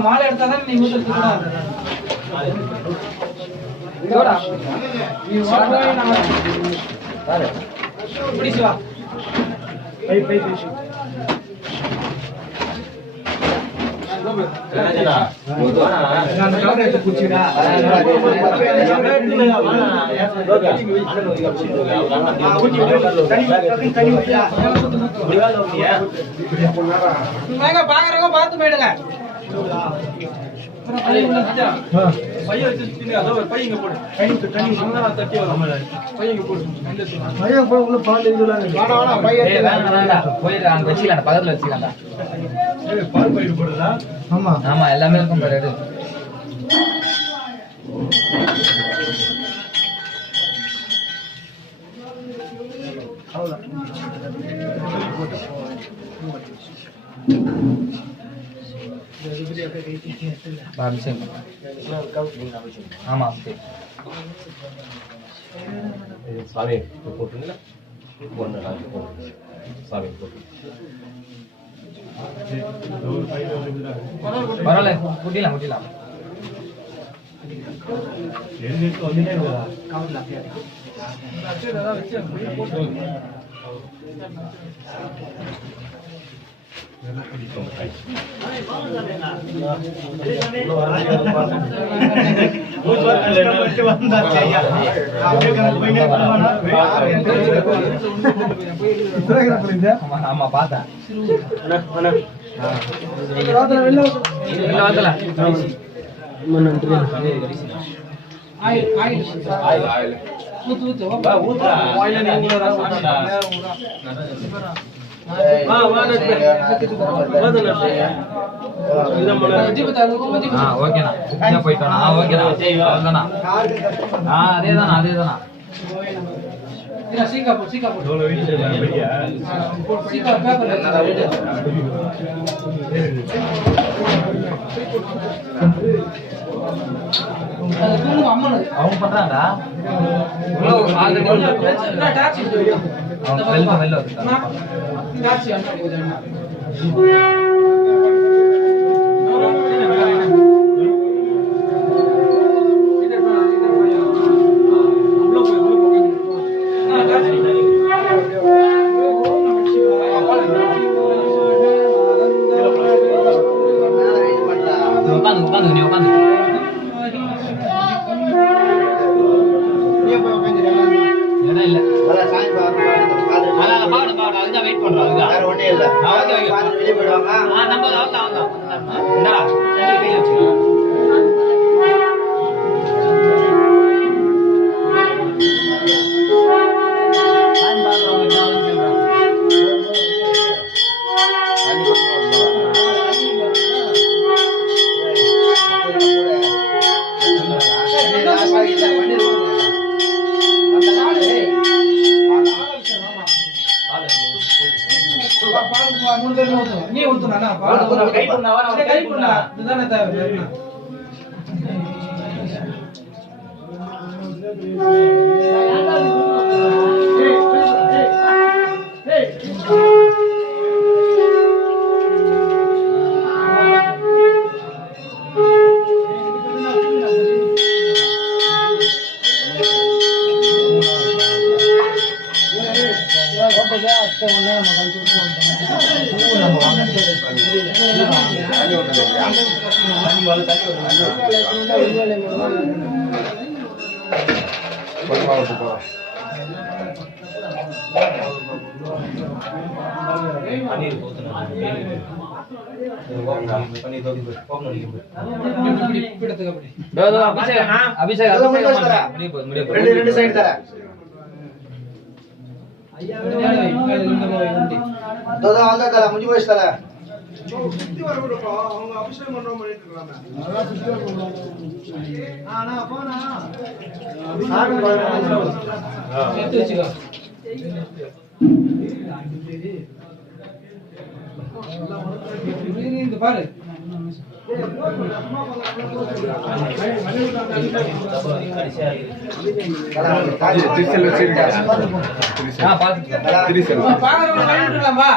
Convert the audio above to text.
மாலை எடுத்தாதான் நீ ஊத்துறதுக்கு கூட. இதோடா. நீ வரவே நான் பிடிச்சு வா. வாங்க, பாக்குறவங்க பார்த்து போயிடுங்க பையன் பள்ளி உள்ள வச்சா. ஏய், வேண்டாம், வேண்டாம். போயிரு, அங்க வச்சுக்கலாம்டா. ஆமா எல்லாமே இருக்கும் பாரு எடு. பா, அபிஷேக். ஆமா அபிஷேக். சாமி போட்டுங்களா ஒன்று சாமி போட்டு பரவாயில்ல குட்டிலாம் குட்டிலாம் ஆமா, ஆமா போயிட்டோண்ணா ஓகேண்ணா. அதேதானா அதேதானா ஆ ஓகேண்ணா அவ்வளோதாண்ணா ஆ அதேதாண்ணா அதேதாண்ணா இல்ல, சீக்கா போடு, சீக்கா. சீக்கா பேப்பர்ல வச்சு. அது குங்குமம் அம்மனுது. அவங்க பண்றாங்கடா ஆல்ரெடி என்ன டாக்ஸி? அவன் வெளில வெளில. அண்ணா, டாக்ஸி அண்ணா. அண்ணா, இடம் இல்ல அதான், அதான், பாக்கணும், பாக்கணும். அதுதான் wait பண்றோம், அதுதான். ஆ, ஓகே, ஓகே. ஆ, நம்ம அவ்வளவுதான், அவ்வளவுதான். இந்தாடா, ஊத்துனா, கை புண்ணா, கை புண்ணா. இதுதானே தேவை? எடுத்துக்க, இப்படி. இதோ, இதோ, அபிஷேக், அபிஷேக், அபிஷேக் பண்றேன். முடிய போகுது, முடிய போகுது. மேல பாரு திருச்செல் வச்சிருக்கேன் ஆ